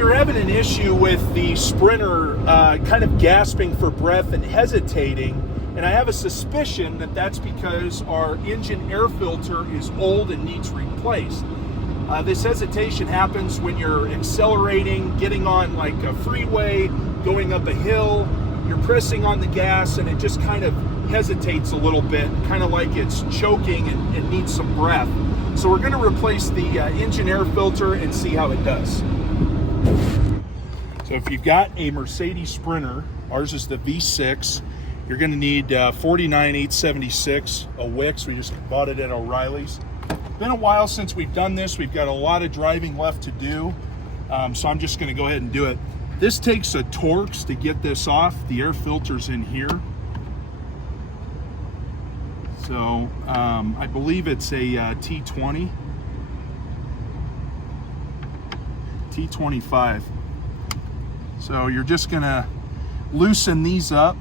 we were having an issue with the Sprinter kind of gasping for breath and hesitating, and I have a suspicion that that's because our engine air filter is old and needs replaced. This hesitation happens when you're accelerating, getting on like a freeway, going up a hill, you're pressing on the gas and it just kind of hesitates a little bit, kind of like it's choking and needs some breath. So we're going to replace the engine air filter and see how it does. So if you've got a Mercedes Sprinter, ours is the V6, you're going to need 49,876, a Wix. We just bought it at O'Reilly's. Been a while since we've done this. We've got a lot of driving left to do, so I'm just going to go ahead and do it. This takes a Torx to get this off. The air filter's in here. So I believe it's a T20, T25. So you're just going to loosen these up.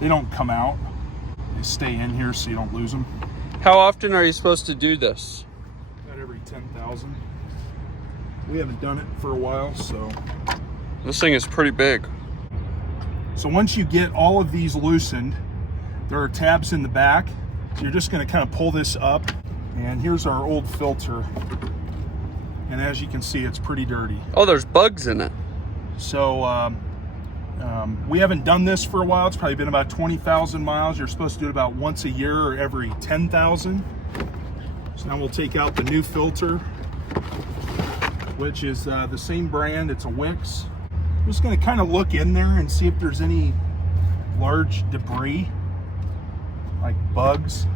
They don't come out. They stay in here so you don't lose them. How often are you supposed to do this? About every 10,000. We haven't done it for a while, so. This thing is pretty big. So once you get all of these loosened, there are tabs in the back. So you're just gonna kind of pull this up. And here's our old filter. And as you can see, it's pretty dirty. Oh, there's bugs in it. So we haven't done this for a while. It's probably been about 20,000 miles. You're supposed to do it about once a year or every 10,000. So now we'll take out the new filter, which is the same brand. It's a Wix. I'm just going to kind of look in there and see if there's any large debris, like bugs.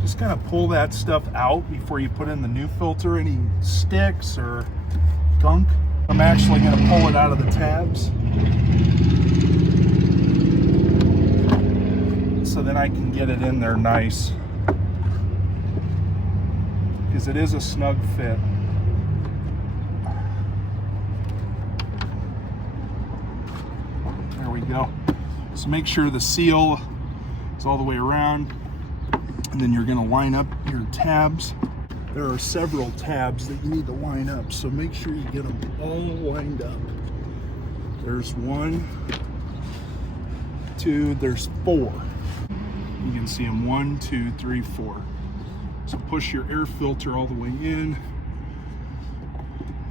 Just kind of pull that stuff out before you put in the new filter. Any sticks or gunk. I'm actually going to pull it out of the tabs, so then I can get it in there nice, because it is a snug fit. There we go. So make sure the seal is all the way around, and then you're going to line up your tabs. There are several tabs that you need to line up, so make sure you get them all lined up. There's 1, 2, there's 4. You can see them 1, 2, 3, 4. So push your air filter all the way in,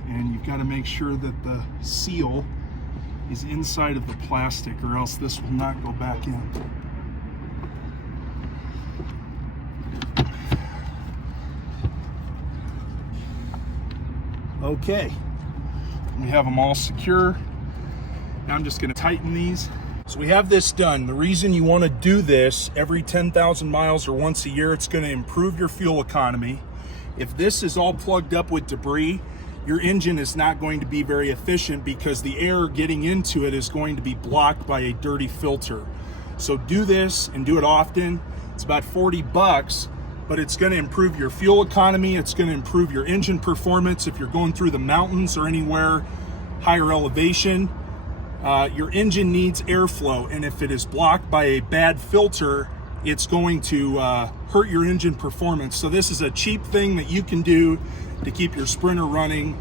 and you've got to make sure that the seal is inside of the plastic, or else this will not go back in. Okay, we have them all secure. Now I'm just going to tighten these. So we have this done. The reason you want to do this every 10,000 miles or once a year, it's going to improve your fuel economy. If this is all plugged up with debris, your engine is not going to be very efficient, because the air getting into it is going to be blocked by a dirty filter. So do this and do it often. It's about 40 bucks. But it's going to improve your fuel economy. It's going to improve your engine performance if you're going through the mountains or anywhere higher elevation. Your engine needs airflow, and if it is blocked by a bad filter, it's going to hurt your engine performance. So this is a cheap thing that you can do to keep your Sprinter running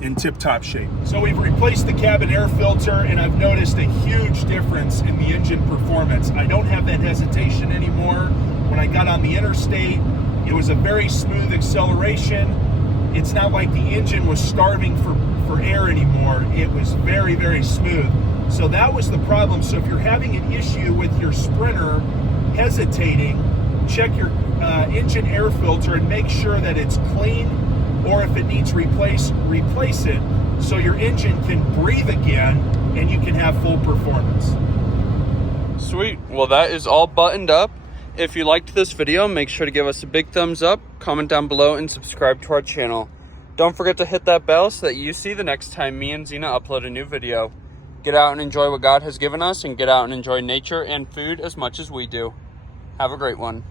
in tip-top shape. So we've replaced the cabin air filter, and I've noticed a huge difference in the engine performance. I don't have that hesitation anymore. When I got on the interstate, it was a very smooth acceleration. It's not like the engine was starving for air anymore. It was very, very smooth. So that was the problem. So if you're having an issue with your Sprinter hesitating, check your engine air filter and make sure that it's clean, or if it needs replace it, so your engine can breathe again and you can have full performance. Sweet. Well, that is all buttoned up. If you liked this video, make sure to give us a big thumbs up, comment down below, and subscribe to our channel. Don't forget to hit that bell so that you see the next time me and Zena upload a new video. Get out and enjoy what God has given us, and get out and enjoy nature and food as much as we do. Have a great one.